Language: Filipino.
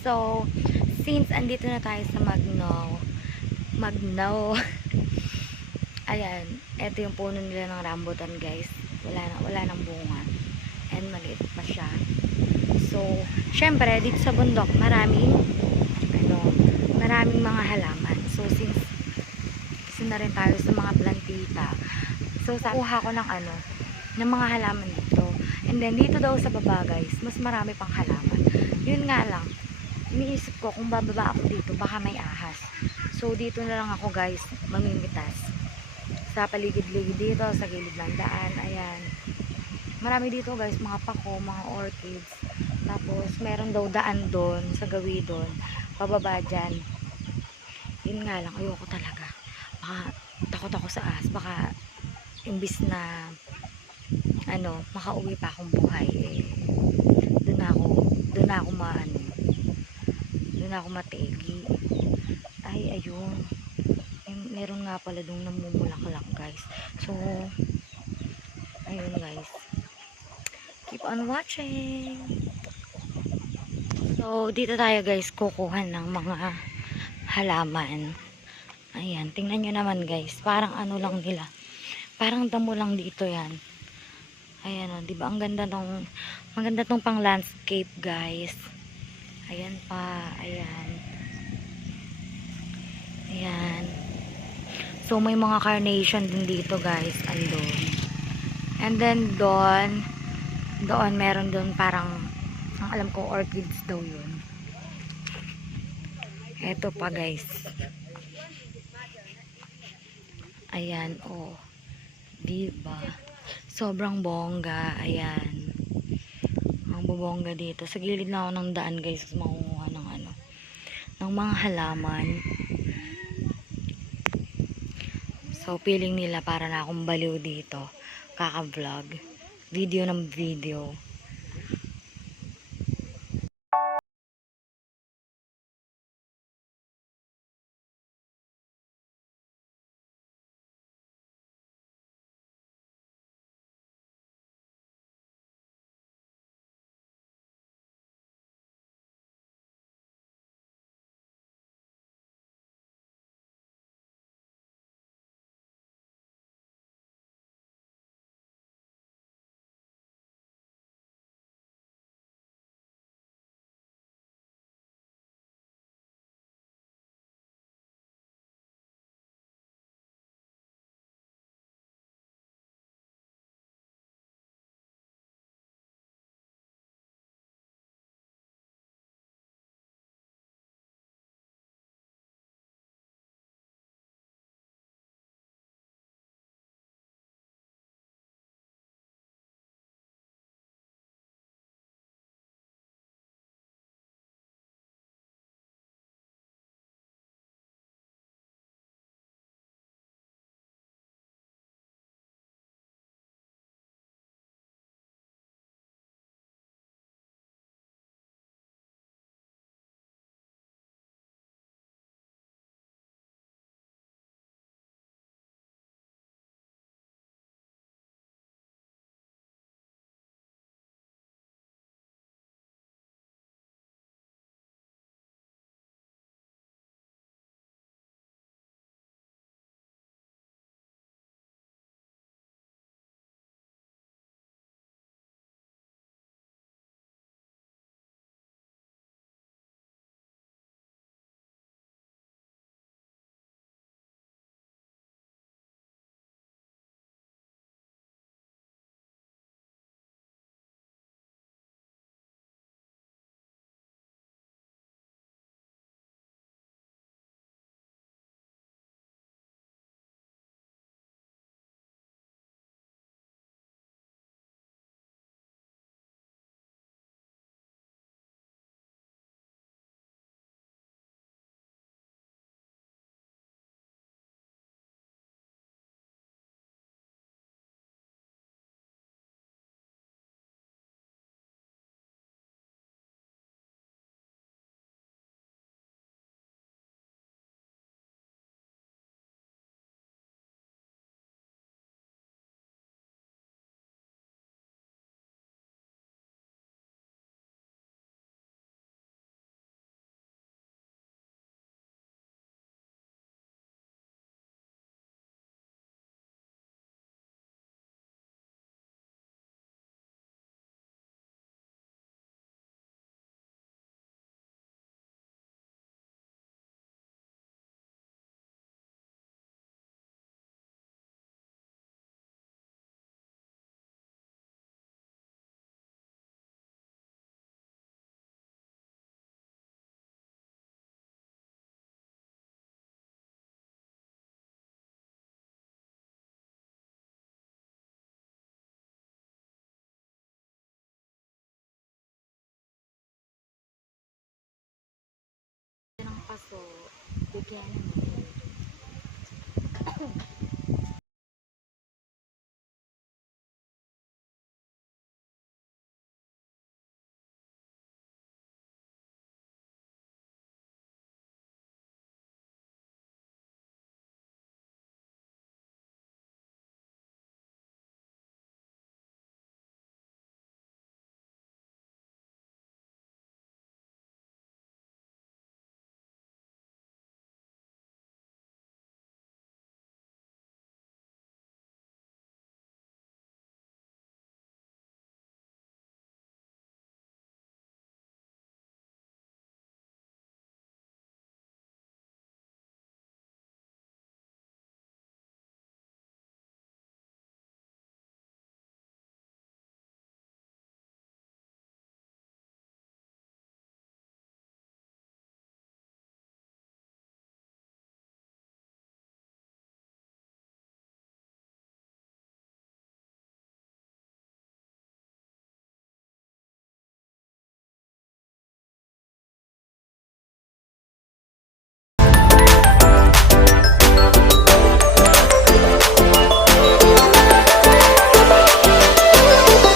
So, since andito na tayo sa Magno, Magno, ayan, eto yung puno nila ng rambutan guys. Wala na, wala nang bunga. And maliit pa siya. So, syempre, dito sa bundok, maraming, ano, maraming mga halaman. So, since, kasi na rin tayo sa mga plantita. So, sa kuha ko ng ano, ng mga halaman dito. And then, dito daw sa baba, guys, mas marami pang halaman. Yun nga lang, iniisip ko kung bababa ako dito, baka may ahas. So, dito na lang ako, guys, mamimitas. Sa paligid-ligid dito, sa gilid ng daan, ayan. Marami dito, guys, mga pako, mga orchids. Tapos, meron daw daan doon, sa gawi doon. Pababa dyan. Yun nga lang, ayoko talaga. Baka, takot ako sa ahas. Baka, imbis na ano, makauwi pa akong buhay eh, doon ako doon ako maano doon ako mategi ay ayun. May, meron nga pala doon namumulaklak guys. So ayun guys. Keep on watching. So dito tayo guys kukuha ng mga halaman. Ayan tingnan nyo naman guys. Parang ano lang nila. Parang damo lang dito yan. Ayan o, di ba? Ang ganda nung, maganda tong pang landscape, guys. Ayan pa, ayan. Ayan. So, may mga carnation din dito, guys. Andun. And then, doon, doon, meron doon parang, ang alam ko, orchids daw yun. Eto pa, guys. Ayan, oh. Diba? Sobrang bongga. Ayan. Bubongga dito. Sa gilid na ako ng daan guys. Makukuha ng ano. Ng mga halaman. So, feeling nila para na akong baliw dito. Kaka-vlog. Video ng video. देखिए